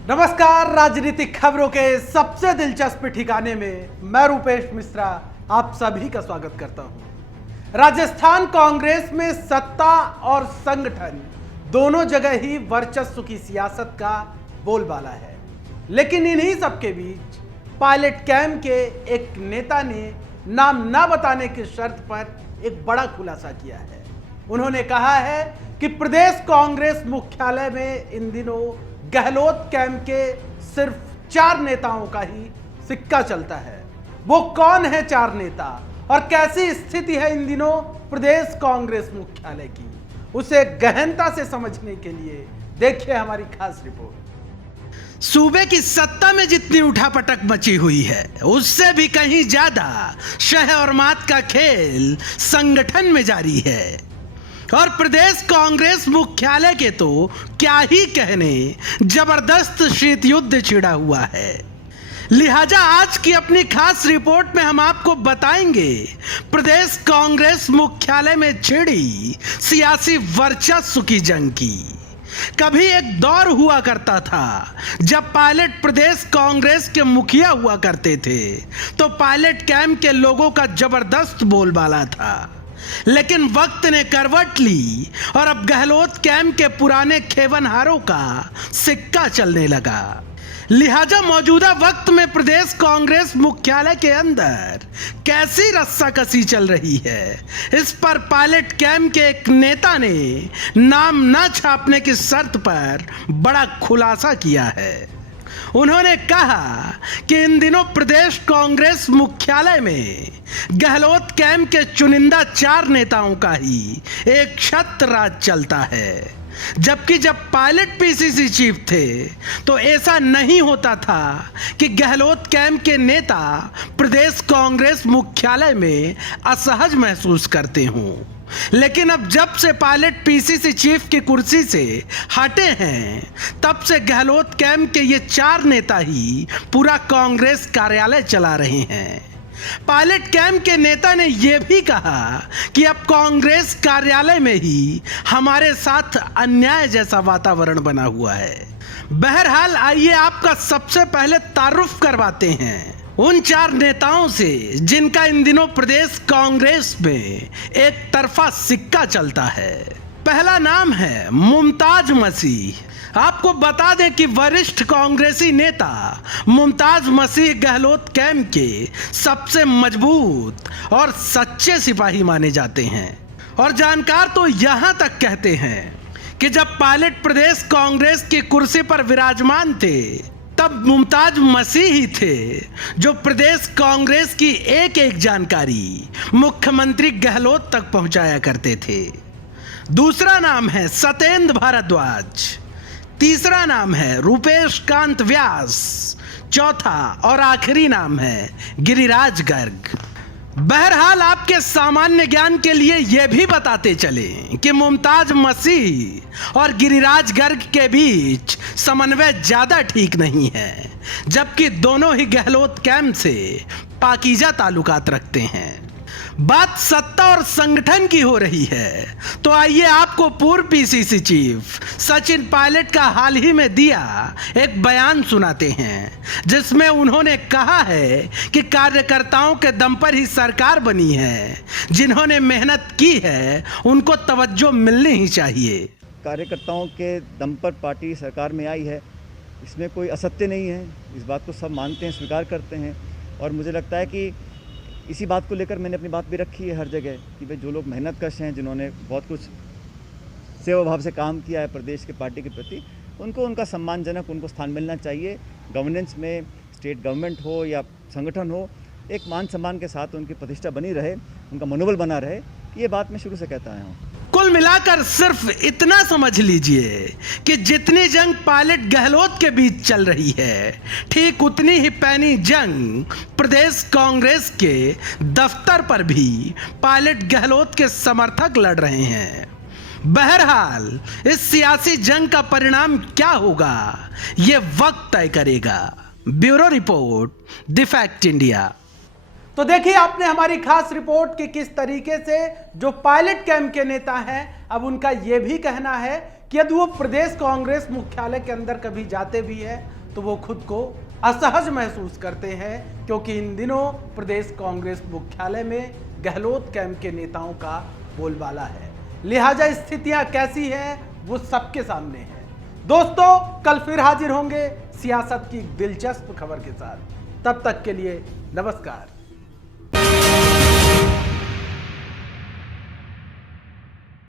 नमस्कार। राजनीतिक खबरों के सबसे दिलचस्प ठिकाने में मैं रूपेश मिश्रा आप सभी का स्वागत करता हूं। राजस्थान कांग्रेस में सत्ता और संगठन दोनों जगह ही वर्चस्व की सियासत का बोलबाला है, लेकिन इन्हीं सबके बीच पायलट कैंप के एक नेता ने नाम ना बताने की शर्त पर एक बड़ा खुलासा किया है। उन्होंने कहा है कि प्रदेश कांग्रेस मुख्यालय में इन दिनों गहलोत कैंप के सिर्फ 4 नेताओं का ही सिक्का चलता है। वो कौन है 4 नेता और कैसी स्थिति है इन दिनों प्रदेश कांग्रेस मुख्यालय की, उसे गहनता से समझने के लिए देखिए हमारी खास रिपोर्ट। सूबे की सत्ता में जितनी उठापटक मची हुई है, उससे भी कहीं ज्यादा शह और मात का खेल संगठन में जारी है। और प्रदेश कांग्रेस मुख्यालय के तो क्या ही कहने, जबरदस्त शीत युद्ध छिड़ा हुआ है। लिहाजा आज की अपनी खास रिपोर्ट में हम आपको बताएंगे प्रदेश कांग्रेस मुख्यालय में छिड़ी सियासी वर्चस्व की जंग की। कभी एक दौर हुआ करता था जब पायलट प्रदेश कांग्रेस के मुखिया हुआ करते थे, तो पायलट कैंप के लोगों का जबरदस्त बोलबाला था। लेकिन वक्त ने करवट ली और अब गहलोत कैंप के पुराने खेवनहारों का सिक्का चलने लगा। लिहाजा मौजूदा वक्त में प्रदेश कांग्रेस मुख्यालय के अंदर कैसी रस्साकसी चल रही है, इस पर पायलट कैंप के एक नेता ने नाम ना छापने की शर्त पर बड़ा खुलासा किया है। उन्होंने कहा कि इन दिनों प्रदेश कांग्रेस मुख्यालय में गहलोत कैंप के चुनिंदा 4 नेताओं का ही एक छत्र राज चलता है। जबकि जब पायलट पीसीसी चीफ थे तो ऐसा नहीं होता था कि गहलोत कैंप के नेता प्रदेश कांग्रेस मुख्यालय में असहज महसूस करते हों। लेकिन अब जब से पायलट पीसीसी चीफ की कुर्सी से हटे हैं, तब से गहलोत कैंप के ये 4 नेता ही पूरा कांग्रेस कार्यालय चला रहे हैं। पायलट कैंप के नेता ने यह भी कहा कि अब कांग्रेस कार्यालय में ही हमारे साथ अन्याय जैसा वातावरण बना हुआ है। बहरहाल आइए आपका सबसे पहले तारुफ करवाते हैं उन 4 नेताओं से जिनका इन दिनों प्रदेश कांग्रेस में एक तरफा सिक्का चलता है। पहला नाम है मुमताज मसीह। आपको बता दें कि वरिष्ठ कांग्रेसी नेता मुमताज मसीह गहलोत कैंप के सबसे मजबूत और सच्चे सिपाही माने जाते हैं। और जानकार तो यहां तक कहते हैं कि जब पायलट प्रदेश कांग्रेस की कुर्सी पर विराजमान थे, तब मुमताज मसीह ही थे जो प्रदेश कांग्रेस की एक एक जानकारी मुख्यमंत्री गहलोत तक पहुंचाया करते थे। दूसरा नाम है सत्येंद्र भारद्वाज। तीसरा नाम है रूपेश कांत व्यास। चौथा और आखिरी नाम है गिरिराज गर्ग। बहरहाल आपके सामान्य ज्ञान के लिए यह भी बताते चले कि मुमताज मसीह और गिरिराज गर्ग के बीच समन्वय ज्यादा ठीक नहीं है, जबकि दोनों ही गहलोत कैंप से पाकीजा ताल्लुकात रखते हैं। बात सत्ता और संगठन की हो रही है, तो आइए आपको पूर्व पीसीसी चीफ सचिन पायलट का हाल ही में दिया एक बयान सुनाते हैं, जिसमें उन्होंने कहा है कि कार्यकर्ताओं के दम पर ही सरकार बनी है। जिन्होंने मेहनत की है उनको तवज्जो मिलनी ही चाहिए। कार्यकर्ताओं के दम पर पार्टी सरकार में आई है, इसमें कोई असत्य नहीं है। इस बात को सब मानते हैं, स्वीकार करते हैं। और मुझे लगता है कि इसी बात को लेकर मैंने अपनी बात भी रखी है हर जगह कि भाई जो लोग मेहनतकश हैं, जिन्होंने बहुत कुछ सेवा भाव से काम किया है प्रदेश के पार्टी के प्रति, उनको उनका सम्मानजनक उनको स्थान मिलना चाहिए। गवर्नेंस में स्टेट गवर्नमेंट हो या संगठन हो, एक मान सम्मान के साथ उनकी प्रतिष्ठा बनी रहे, उनका मनोबल बना रहे। ये बात मैं शुरू से कहता आया हूँ। कुल मिलाकर सिर्फ इतना समझ लीजिए कि जितनी जंग पायलट गहलोत के बीच चल रही है, ठीक उतनी ही पैनी जंग प्रदेश कांग्रेस के दफ्तर पर भी पायलट गहलोत के समर्थक लड़ रहे हैं। बहरहाल इस सियासी जंग का परिणाम क्या होगा, ये वक्त तय करेगा। Bureau report, the fact India. तो देखिए आपने हमारी खास रिपोर्ट कि किस तरीके से जो पायलट कैंप के नेता हैं अब उनका यह भी कहना है कि यदि वो प्रदेश कांग्रेस मुख्यालय के अंदर कभी जाते भी है तो वो खुद को असहज महसूस करते हैं, क्योंकि इन दिनों प्रदेश कांग्रेस मुख्यालय में गहलोत कैंप के नेताओं का बोलबाला है। लिहाजा स्थितियां कैसी हैं वो सबके सामने है। दोस्तों कल फिर हाजिर होंगे सियासत की दिलचस्प खबर के साथ। तब तक के लिए नमस्कार।